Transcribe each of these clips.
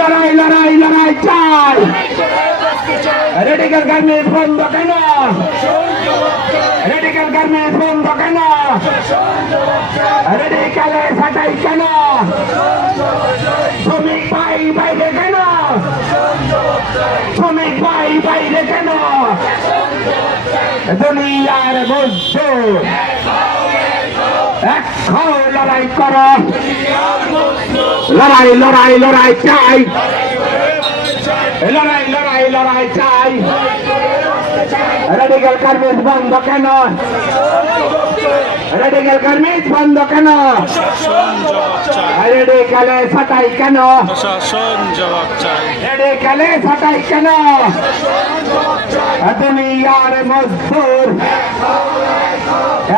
লড়াই লড়াই লড়াই চাই রেডিক্যাল গার্মেন্টস বন্ধ কেন রেডিক্যাল গার্মেন্টস বন্ধ কেন রেডিক্যালে ছাঁটাই কেন শ্রমিক ভাই বাইরে কেন শ্রমিক ভাই বাইরে কেন দুনিয়ার মজদুর এক হও লড়াই করো লড়াই লড়াই লড়াই চাই লড়াই লড়াই লড়াই চাই রেডিক্যাল গার্মেন্টস বন্ধ কেন রেডিক্যাল গার্মেন্টস বন্ধ কেন রেডিক্যালে ছাঁটাই কেন রেডিক্যালে ছাঁটাই কেন দুনিয়ার মজদুর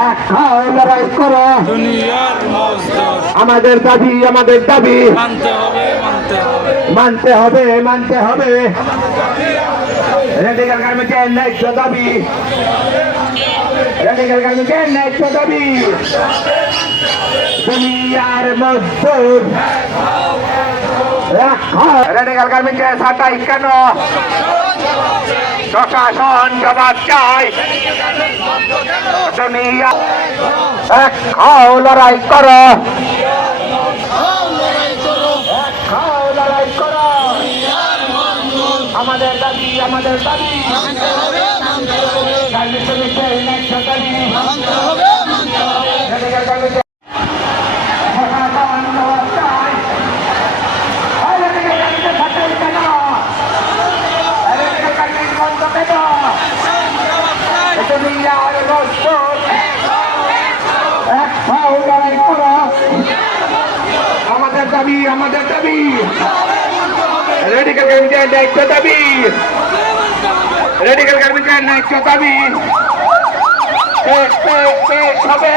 এক হও লড়াই করো আমাদের দাবি মানতে হবে রেডিক্যাল গার্মেন্টসের ন্যায্য দাবি রেডিক্যাল গার্মেন্টসের ন্যায্য দাবি দুনিয়ার মজদুর রেডিক্যাল গার্মেন্টসের ছাঁটাই কেন প্রশাসন জবাব চাই দুনিয়া এক হও লড়াই করো আমাদের দাবি আমাদের দাবি রেডিক্যাল গার্মেন্টসের ন্যায্য দাবি রেডিক্যাল গার্মেন্টসের ন্যায্য দাবি হবে